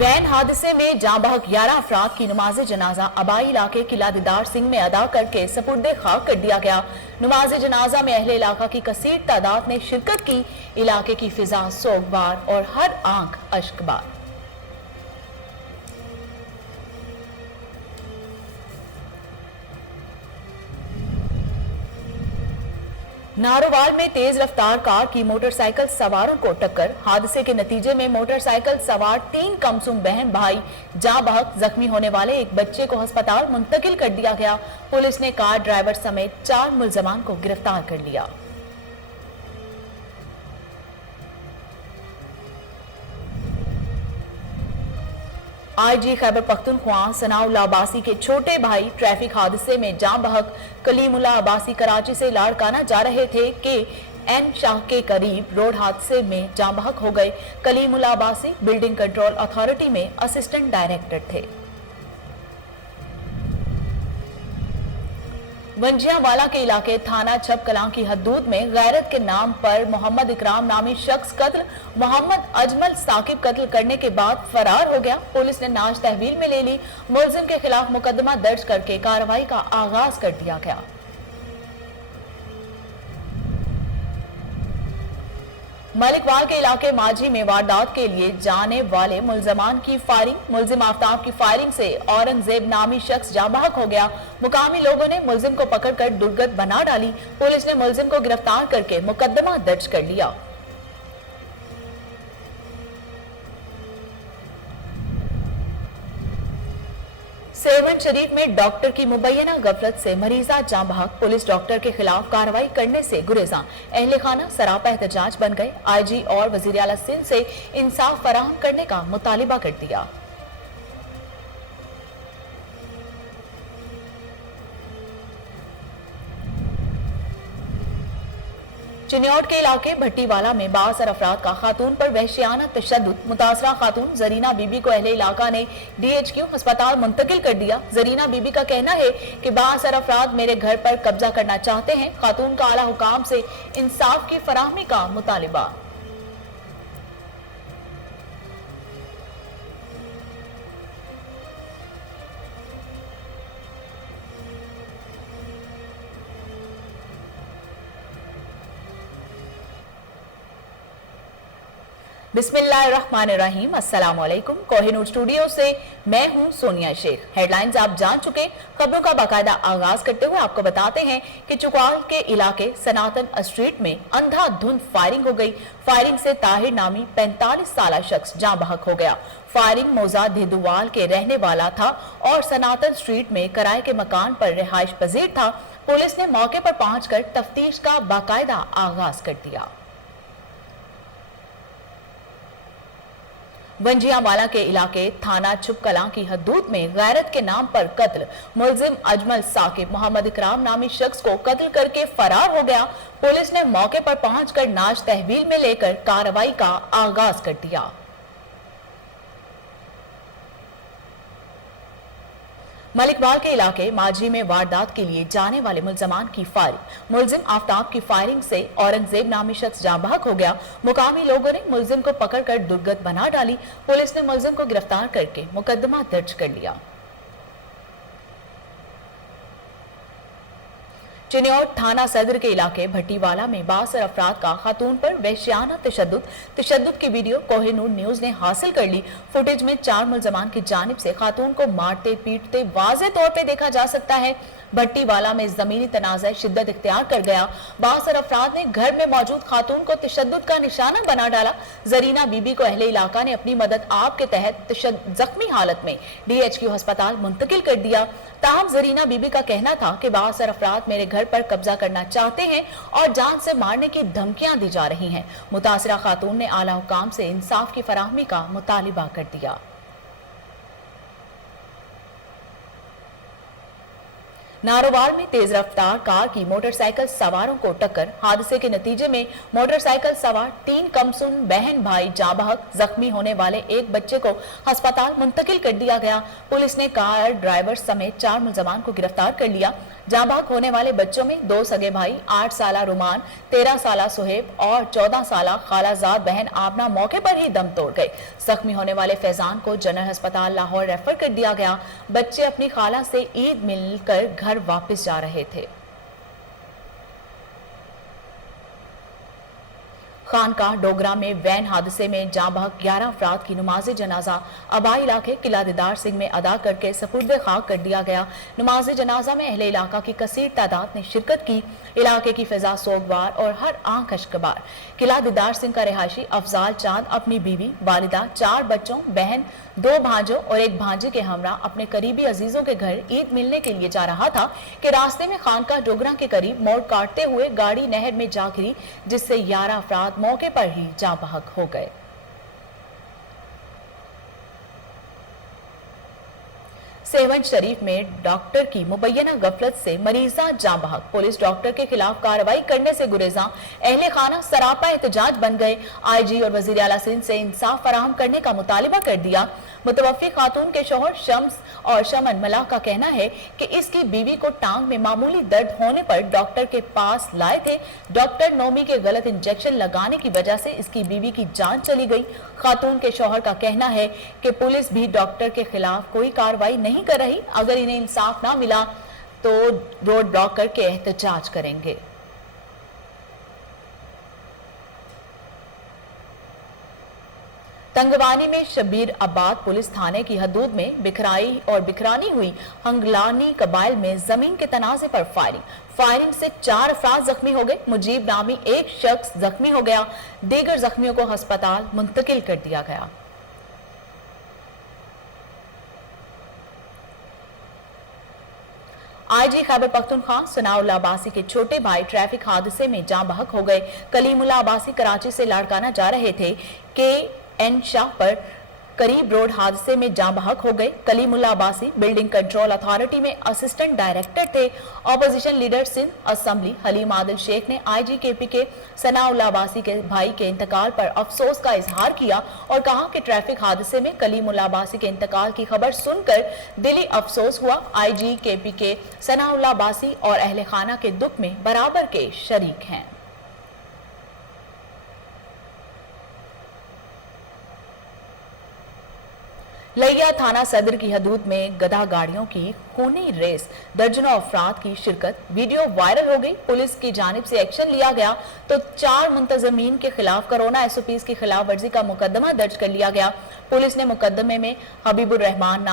Van हादसे में जाँ बहक 11 अफराद की नमाज जनाजा आबाई इलाके किला दीदार सिंह में अदा करके सपुर्दे खाक कर दिया गया। नमाज जनाजा में अहले इलाका की कसीर तादाद ने शिरकत की। इलाके की फिजा सोगवार और हर आंख अश्कबार। नारोवाल में तेज रफ्तार कार की मोटरसाइकिल सवारों को टक्कर। हादसे के नतीजे में मोटरसाइकिल सवार 3 कमसुम बहन भाई जाँ बहक, जख्मी होने वाले एक बच्चे को अस्पताल मुंतकिल कर दिया गया। पुलिस ने कार ड्राइवर समेत 4 मुलजमान को गिरफ्तार कर लिया। आईजी खैबर पख्तूनख्वा सनाउल्लाह अब्बासी के छोटे भाई ट्रैफिक हादसे में जाँ बहक। कलीमुल्लाह अब्बासी कराची से लाड़काना जा रहे थे कि एन शाह के करीब रोड हादसे में जाँ बहक हो गए। Kalimullah Abbasi building control authority में असिस्टेंट डायरेक्टर थे। वंजियावाला के इलाके थाना छप कलां की हदूद में गैरत के नाम पर मोहम्मद इकराम नामी शख्स कत्ल, मोहम्मद अजमल साकिब कत्ल करने के बाद फरार हो गया। पुलिस ने नाश तहवील में ले ली। मुलजिम के खिलाफ मुकदमा दर्ज करके कार्रवाई का आगाज कर दिया गया। मलिकवाल के इलाके माझी में वारदात के लिए जाने वाले मुलजमान की फायरिंग। मुलजिम आफ्ताब की फायरिंग से औरंगजेब नामी शख्स जाँ बहक हो गया। मुकामी लोगों ने मुलजिम को पकड़कर दुर्गत बना डाली। पुलिस ने मुलजिम को गिरफ्तार करके मुकदमा दर्ज कर लिया। सेवन शरीफ में डॉक्टर की मुबैना गफलत से मरीजा जाँ बहक। पुलिस डॉक्टर के खिलाफ कार्रवाई करने से गुरेजा। अहले खाना सरापा एहतजाज बन गए। आईजी और वजीर आला सिंध से इंसाफ फराहम करने का मुतालिबा कर दिया। चिन्योट के इलाके भट्टीवाला में बासर अफराद का खातून पर वहशियाना तशद्दुद। मुतासरा खातून जरीना बीबी को अहले इलाका ने DHQ अस्पताल मुंतकिल कर दिया। जरीना बीबी का कहना है कि बासर अफराद मेरे घर पर कब्जा करना चाहते हैं। खातून का आला हुकाम से इंसाफ की फराहमी का मुतालिबा। बिस्मिल्लाहिर्रहमानिर्रहीम। अस्सलाम वालेकुम। कोहिनूर स्टूडियो से मैं हूं सोनिया शेख। हेडलाइंस आप जान चुके। खबरों का बाकायदा आगाज करते हुए आपको बताते हैं कि चुकाल के इलाके सनातन स्ट्रीट में अंधाधुंध फायरिंग हो गई। फायरिंग से ताहिर नामी 45 साल शख्स जाँ बहक हो गया। फायरिंग मौजा धेदुवाल के रहने वाला था और सनातन स्ट्रीट में किराए के मकान पर रिहाइश पजीर था। पुलिस ने मौके पर पहुंचकर तफ्तीश का बाकायदा आगाज कर दिया। वंजियावाला के इलाके थाना छुप कलां की हदूद में गैरत के नाम पर कत्ल। मुलजिम अजमल साकिब मोहम्मद इकराम नामी शख्स को कत्ल करके फरार हो गया। पुलिस ने मौके पर पहुंचकर नाश तहवील में लेकर कार्रवाई का आगाज कर दिया। मलिकवाल के इलाके माझी में वारदात के लिए जाने वाले मुलजमान की फायरिंग। मुलजिम आफ्ताब की फायरिंग से औरंगजेब नामी शख्स जाँ बहक हो गया। मुकामी लोगों ने मुलजिम को पकड़कर दुर्गत बना डाली। पुलिस ने मुलजिम को गिरफ्तार करके मुकदमा दर्ज कर लिया। चिन्योट थाना सदर के इलाके भट्टीवाला में बासर अफराद का खातून पर वहशियाना तशद्दुद की वीडियो कोहिनूर न्यूज ने हासिल कर ली। फुटेज में 4 मुलजमान की जानिब से खातून को मारते पीटते वाज़े तौर पे देखा जा सकता है। भट्टीवाला में जमीनी तनाज़ा शिद्दत इख्तियार कर गया। बासर अफराद ने घर में मौजूद खातून को तशद्दुद का निशाना बना डाला। जरीना बीबी को अहले इलाका ने अपनी मदद आप के तहत जख्मी हालत में DHQ अस्पताल मुंतकिल कर दिया। ताहम जरीना बीबी का कहना था कि बासर अफराद मेरे घर पर कब्जा करना चाहते हैं और जान से मारने की धमकियां दी जा रही हैं। मुतासरा खातून ने आला हुकाम से इंसाफ की फराहमी का मुतालिबा कर दिया। नारोवाल में तेज रफ्तार कार की मोटरसाइकिल सवारों को टक्कर। हादसे के नतीजे में मोटरसाइकिल सवार 3 कमसुन बहन भाई जाँ बहक, जख्मी होने वाले एक बच्चे को अस्पताल मुंतकिल कर दिया गया। पुलिस ने कार ड्राइवर समेत 4 मुलजमान को गिरफ्तार कर लिया। जाँ भाग होने वाले बच्चों में 2 सगे भाई 8 साला रुमान, 13 साला सुहेब और 14 साला खालाजाद बहन आबना मौके पर ही दम तोड़ गए। जख्मी होने वाले फैजान को जनरल अस्पताल लाहौर रेफर कर दिया गया। बच्चे अपनी खाला से ईद मिलकर घर वापस जा रहे थे। खानकाह डोगरा में वैन हादसे में जाँ बहक 11 अफराद की नमाज जनाजा आबाई इलाके किला दीदार सिंह में अदा करके सपुर्द खाक कर दिया गया। नमाज जनाजा में अहले इलाका की कसीर तादाद ने शिरकत की। इलाके की फिजा सोगवार और हर आंख अश्कबार। किला दीदार सिंह का रिहायशी अफजाल चांद अपनी बीवी, वालिदा, 4 बच्चों, बहन, 2 भांजों और 1 भांजे के हमरा अपने करीबी अजीजों के घर ईद मिलने के लिए जा रहा था कि रास्ते में खानकाह डोगरा के करीब मोड़ काटते हुए गाड़ी नहर में जा गिरी, जिससे 11 अफराद मौके पर ही जाँ बहक हो गए। सेहवन शरीफ में डॉक्टर की मुबैना गफलत से मरीजा जाँ बहक। पुलिस डॉक्टर के खिलाफ कार्रवाई करने से गुरेजा। अहले खाना सरापा एहतजाज बन गए। IG और वजीर आला सिंध से इंसाफ फराहम करने का मुतालिबा कर दिया। मुतवफ़ी खातून के शौहर शम्स और शमन मलाह का कहना है कि इसकी बीवी को टांग में मामूली दर्द होने पर डॉक्टर के पास लाए थे। डॉक्टर नोमी के गलत इंजेक्शन लगाने की वजह से इसकी बीवी की जान चली गई। खातून के शौहर का कहना है कि पुलिस भी डॉक्टर के खिलाफ कोई कार्रवाई नहीं कर रही। अगर इन्हें इंसाफ ना मिला तो रोड ब्लॉक करके एहतजाज करेंगे। तंगवानी में शबीर आबाद पुलिस थाने की हदूद में बिखरानी हुई हंगलानी कबाइल में जमीन के तनाजे पर फायरिंग से 4 अफराद जख्मी हो गए। मुजीब नामी एक शख्स जख्मी हो गया। दीगर जख्मियों को अस्पताल मुंतकिल कर दिया गया। IG खैबर पख्तूनख्वा सनाउल्लाह अब्बासी के छोटे भाई ट्रैफिक हादसे में जाँ बहक हो गए। कलीमुल्लाह अब्बासी कराची से लाड़काना जा रहे थे कि एन शाह पर करीब रोड हादसे में जाँ बहक हो गए। Kalimullah Abbasi building control authority में असिस्टेंट डायरेक्टर थे। Opposition leader Sindh assembly Haleem Adil Sheikh ने IG KP के सनाउल्लाह अब्बासी के भाई के इंतकाल पर अफसोस का इजहार किया और कहा कि ट्रैफिक हादसे में कलीमुल्लाह अब्बासी के इंतकाल की खबर सुनकर दिली अफसोस हुआ। IG KP के सनाउल्लाह अब्बासी और अहले खाना के दुख में बराबर के शरीक हैं। लिया थाना सदर की हदूद में गधा गाड़ियों की खूनी रेस, दर्जनों अफराद की शिरकत, वीडियो वायरल हो गई। पुलिस की जानिब से एक्शन लिया गया तो 4 मुंतजमीन के खिलाफ कोरोना SOPs की खिलाफ वर्जी का मुकदमा दर्ज कर लिया गया। पुलिस ने मुकदमे में हबीबुर रहमान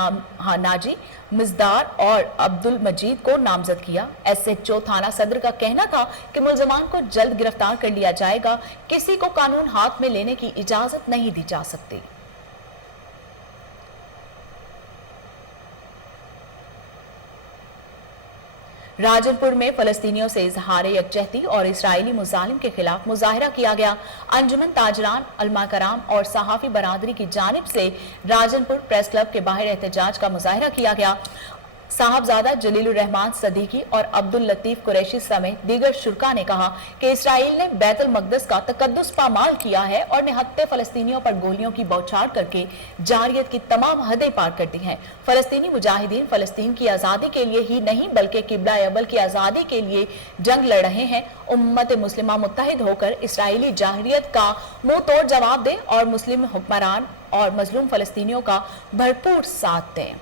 नाजी, मिजदार और अब्दुल मजीद को नामजद किया। SHO थाना सदर का कहना था कि मुलजमान को जल्द गिरफ्तार कर लिया जाएगा। किसी को कानून हाथ में लेने की इजाजत नहीं दी जा सकती। राजनपुर में फलस्तीनियों से इजहार यकजहती और इसराइली मुजालिम के खिलाफ मुजाहिरा किया गया। अंजुमन ताजरान, उलमा कराम और सहाफी बरादरी की जानिब से राजनपुर प्रेस क्लब के बाहर एहतजाज का मुजाहिरा किया गया। साहबजादा जलीलुर रहमान सदीकी और अब्दुल लतीफ कुरैशी समेत दीगर शुरका ने कहा कि इसराइल ने बैतुल मकदस का तकद्दुस पामाल किया है और निहत्ते फलस्तीनियों पर गोलियों की बौछार करके जारियत की तमाम हदें पार कर दी हैं। फलस्तीनी मुजाहिदीन फलस्तीन की आज़ादी के लिए ही नहीं बल्कि किबला अव्वल की आज़ादी के लिए जंग लड़ रहे हैं। उम्मत मुस्लिमा मुत्तहिद होकर इसराइली जाहिरियत का मुंह तोड़ जवाब दे और मुस्लिम हुक्मरान और मजलूम फलस्तीनियों का भरपूर साथ दें।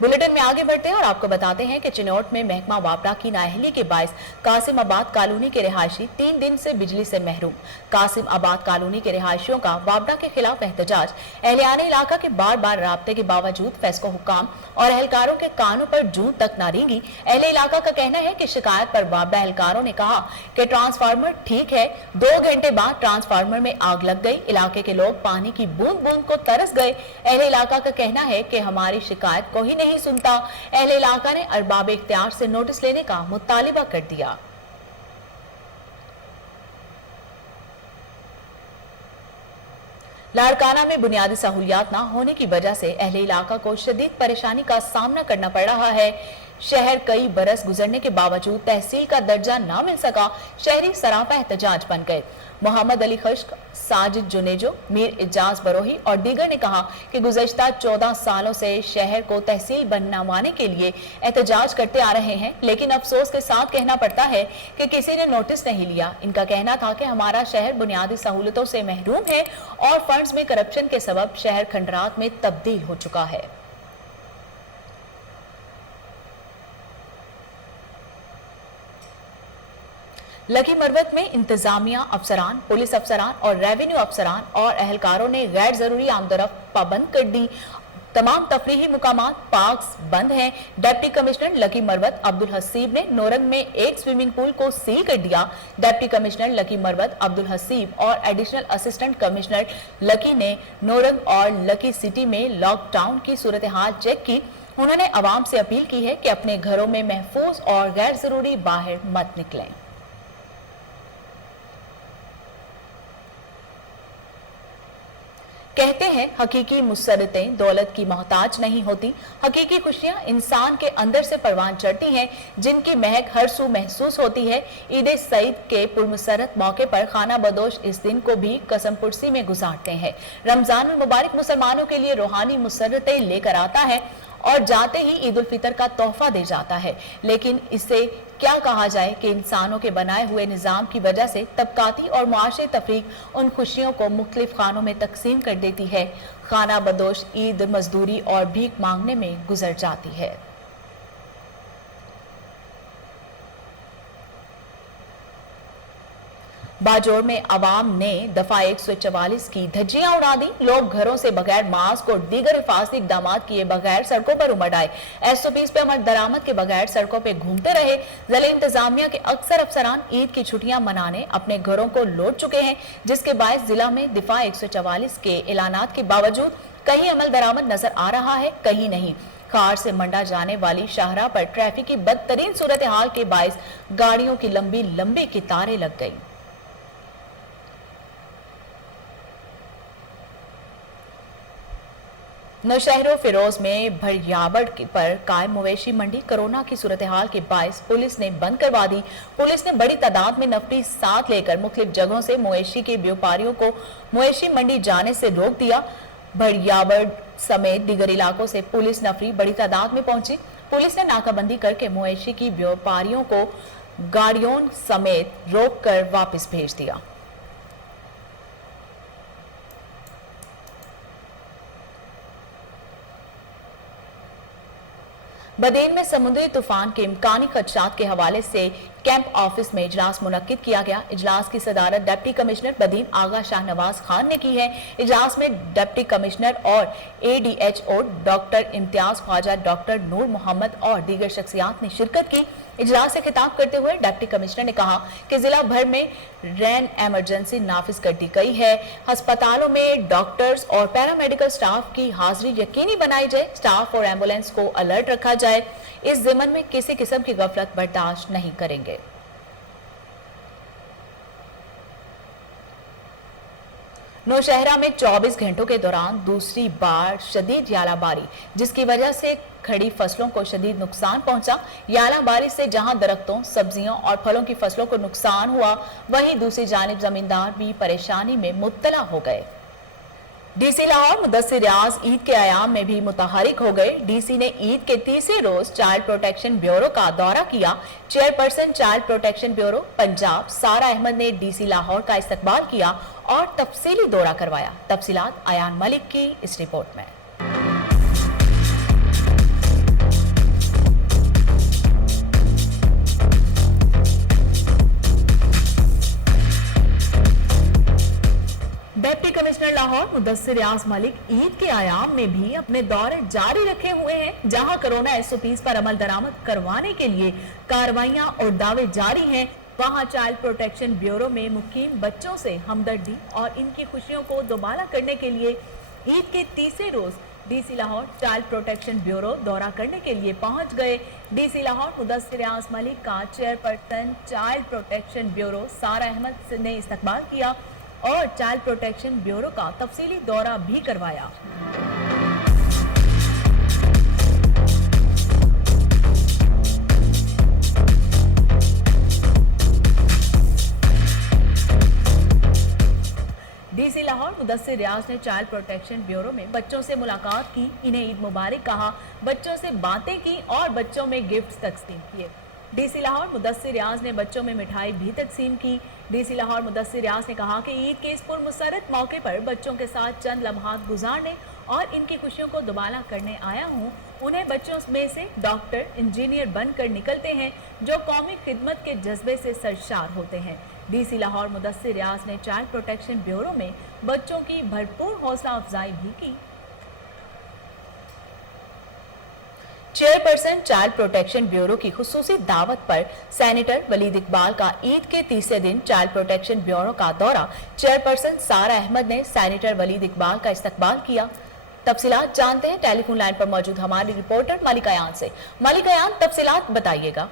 बुलेटिन में आगे बढ़ते हैं और आपको बताते हैं कि चिनौट में महकमा वापडा की नाअहली के बायस कासिम आबाद कॉलोनी के रिहायशी 3 दिन से बिजली से महरूम। कासिम आबाद कॉलोनी के रिहायशियों का वापडा के खिलाफ एहतजाज। अहलियाने इलाका के बार बार राब्ते के बावजूद फेस्को हुक्काम और एहलकारों के कानों पर जूं तक न रेंगी। अहले इलाका का कहना है कि शिकायत पर वापडा एहलकारों ने कहा कि ट्रांसफार्मर ठीक है, 2 घंटे बाद ट्रांसफार्मर में आग लग गई। इलाके के लोग पानी की बूंद बूंद को तरस गए। अहले इलाका का कहना है कि हमारी शिकायत को ही नहीं सुनता। अहले इलाका ने अरबाब इख्तियार से नोटिस लेने का मुतालिबा कर दिया। लाड़काना में बुनियादी सहूलियात न होने की वजह से अहले इलाका को शदीद परेशानी का सामना करना पड़ रहा है। शहर कई बरस गुजरने के बावजूद तहसील का दर्जा न मिल सका, शहरी सरापा एहतजाज बन गए। मोहम्मद अली खश्क, साजिद जुनेजो, मीर इजाज बरोही और दीगर ने कहा कि गुज़श्ता 14 सालों से शहर को तहसील बनवाने के लिए एहतजाज करते आ रहे हैं, लेकिन अफसोस के साथ कहना पड़ता है कि किसी ने नोटिस नहीं लिया। इनका कहना था कि हमारा शहर बुनियादी सहूलतों से महरूम है और फंड्स में करप्शन के सबब शहर खंडरात में तब्दील हो चुका है। लकी मरवत में इंतजामिया अफसरान, पुलिस अफसरान और रेवेन्यू अफसरान और अहलकारों ने गैर जरूरी आमदोरफ्त पाबंद कर दी। तमाम तफरीही मुकामात, पार्क्स बंद हैं। Deputy commissioner lucky Marwat Abdul Haseeb ने नोरंग में एक स्विमिंग पूल को सील कर दिया। Deputy commissioner lucky Marwat Abdul Haseeb और एडिशनल असिस्टेंट कमिश्नर लकी ने नोरंग और लकी सिटी में लॉकडाउन की सूरत हाल चेक की। उन्होंने आवाम से अपील की है कि अपने घरों में महफूज और गैर जरूरी बाहर मत निकलें। कहते हैं हकीकी मुसरतें दौलत की मोहताज नहीं होती। हकीकी खुशियां इंसान के अंदर से परवान चढ़ती हैं, जिनकी महक हर सू महसूस होती है। ईद सईद के पुरमसरत मौके पर खाना बदोश इस दिन को भी कसम पुरसी में गुजारते हैं। रमजान मुबारक मुसलमानों के लिए रूहानी मुसरतें लेकर आता है और जाते ही ईद उल फितर का तोहफा दे जाता है। लेकिन इससे क्या कहा जाए कि इंसानों के बनाए हुए निजाम की वजह से तबकाती और मुआशरी तफरीक उन खुशियों को मुख्तलिफ खानों में तकसीम कर देती है। खाना बदोश ईद मजदूरी और भीख मांगने में गुजर जाती है। बाजोर में आवाम ने दफा 144 की धज्जियां उड़ा दी। लोग घरों से बगैर मास्क और दीगर हिफाजती इकदाम किए बगैर सड़कों पर उमड़ आए। SOPs पे अमल दरामद के बगैर सड़कों पे घूमते रहे। जिले इंतजामिया के अक्सर अफसरान ईद की छुट्टियां मनाने अपने घरों को लौट चुके हैं, जिसके बायस जिला में दफा 144 के ऐलानात के बावजूद कहीं अमल दरामद नजर आ रहा है, कहीं नहीं। कार से मंडा जाने वाली शाहराह पर ट्रैफिक की बदतरीन सूरत हाल के बायस गाड़ियों की लंबी लंबी कतारें लग गई। नौशहरों फिरोज में भरियावड़ पर कायम मवेशी मंडी कोरोना की सूरत हाल के बायस पुलिस ने बंद करवा दी। पुलिस ने बड़ी तादाद में नफरी साथ लेकर मुख्तलिफ जगहों से मवेशी के व्यापारियों को मवेशी मंडी जाने से रोक दिया। भरियावड़ समेत दीगर इलाकों से पुलिस नफरी बड़ी तादाद में पहुंची। पुलिस ने नाकाबंदी करके मवेशी की व्यापारियों को गाड़ियों समेत रोक कर वापस भेज दिया। बदेन में समुद्री तूफान के इम्कानी खदशात के हवाले से कैंप ऑफिस में इजलास मुनक्किद किया गया। इजलास की सदारत डिप्टी कमिश्नर बदीन आगा शाहनवाज खान ने की है। इजलास में डिप्टी कमिश्नर और ADHO doctor Imtiaz Khawaja, doctor Noor Mohammad और दीगर शख्सियात ने शिरकत की। इजलास से खिताब करते हुए डिप्टी कमिश्नर ने कहा कि जिला भर में रैन एमरजेंसी नाफिज कर दी गई है। अस्पतालों में डॉक्टर्स और पैरामेडिकल स्टाफ की हाजिरी यकीनी बनाई जाए। स्टाफ और एम्बुलेंस को अलर्ट रखा जाए। इस जिम्मन में किसी किस्म की गफलत बर्दाश्त नहीं करेंगे। नौशहरा में 24 घंटों के दौरान दूसरी बार शदीद यालाबारी, जिसकी वजह से खड़ी फसलों को शदीद नुकसान पहुंचा। यालाबारी से जहां दरख्तों, सब्जियों और फलों की फसलों को नुकसान हुआ, वहीं दूसरी जानिब जमींदार भी परेशानी में मुब्तला हो गए। DC लाहौर मुदस्सिर रियाज ईद के आयाम में भी मुतहरिक हो गए। DC ने ईद के तीसरे रोज चाइल्ड प्रोटेक्शन ब्यूरो का दौरा किया। Chairperson child protection bureau Punjab सारा अहमद ने DC लाहौर का इस्तकबाल किया और तफसीली दौरा करवाया। तफसीलात आयान मलिक की इस रिपोर्ट में। डिप्टी कमिश्नर लाहौर मुदस्सिर रियाज मलिक ईद के आयाम में भी अपने दौरे जारी रखे हुए हैं। जहां कोरोना SOPs पर अमल दरामद करवाने के लिए कार्रवाइयां और दावे जारी हैं, वहां चाइल्ड प्रोटेक्शन ब्यूरो में मुकीम बच्चों से हमदर्दी और इनकी खुशियों को दोबारा करने के लिए ईद के तीसरे रोज DC Lahore child protection bureau दौरा करने के लिए पहुंच गए। DC लाहौर मुदस्सिर रियाज मलिक का चेयरपर्सन चाइल्ड प्रोटेक्शन ब्यूरो सारा अहमद ने इस्तकबाल किया और चाइल्ड प्रोटेक्शन ब्यूरो का तफसीली दौरा भी करवाया। डीसी लाहौर मुदस्सिर रियाज ने चाइल्ड प्रोटेक्शन ब्यूरो में बच्चों से मुलाकात की, इन्हें ईद मुबारक कहा, बच्चों से बातें की और बच्चों में गिफ्ट्स तकसीम किए। डीसी लाहौर मुदस्सिर रियाज ने बच्चों में मिठाई भी तकसीम की। डीसी लाहौर मुदस्सिर रियाज ने कहा कि ईद के इस पुरमसरत मौके पर बच्चों के साथ चंद लम्हात गुजारने और इनकी खुशियों को दुबाला करने आया हूँ। उन्हें बच्चों में से डॉक्टर, इंजीनियर बनकर निकलते हैं जो कौमी खिदमत के जज्बे से सरशार होते हैं। डीसी लाहौर मुदस्सिर रियाज ने चाइल्ड प्रोटेक्शन ब्यूरो में बच्चों की भरपूर हौसला अफजाई भी की। चेयरपर्सन चाइल्ड प्रोटेक्शन ब्यूरो की खुसूसी दावत पर सेनेटर वलीद इकबाल का ईद के तीसरे दिन चाइल्ड प्रोटेक्शन ब्यूरो का दौरा, चेयरपर्सन सारा अहमद ने सेनेटर वलीद इकबाल का इस्तकबाल किया। तफसीलात जानते हैं टेलीफोन लाइन पर मौजूद हमारी रिपोर्टर मलिक अयान से। मलिक अयान, तफसीलात बताइएगा।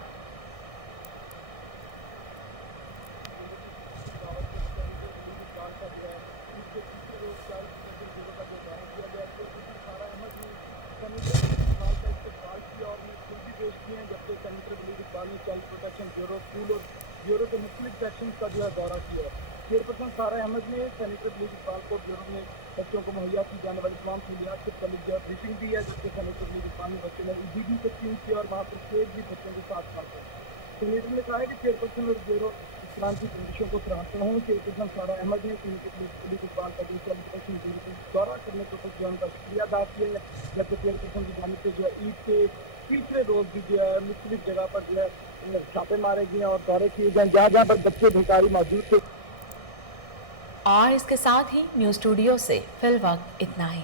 चाइल्ड प्रोटेक्शन ब्यूरो स्कूल और ब्यूरो के मुख्तलिफ सेक्शन का दौरा किया। चेयरपर्सन सारा अहमद ने सेनेटर वलीद इकबाल को ब्यूरो में बच्चों को मुहैया की जाने वाली तमाम सहूलियात के मतलब ब्रीफिंग दी है, जिसके सेनेटर वलीद इकबाल ने बच्चों में ईदी भी तकसीम की और वहाँ पर केक भी बच्चों के साथ खाते हैं। सेनेटर ने कहा है कि चेयरपर्सन और ब्यूरो इस तरह की कोशिशों को सराहता हूँ। चेयरपर्सन सारा अहमद ने सेनेटर वलीद इकबाल का चाइल्ड प्रोटेक्शन ब्यूरो को दौरा करने को जो उनका शुक्रिया अदा किया है, जबकि चेयरपर्सन की जानिब से जो ईद के तीसरे रोज भी जो है मुख्तलिफ जगह पर जो है छापे मारे गए और दौरे किए गए जहाँ जहाँ पर बच्चे भिखारी मौजूद थे। और इसके साथ ही न्यूज़ स्टूडियो से फिल वक्त इतना ही।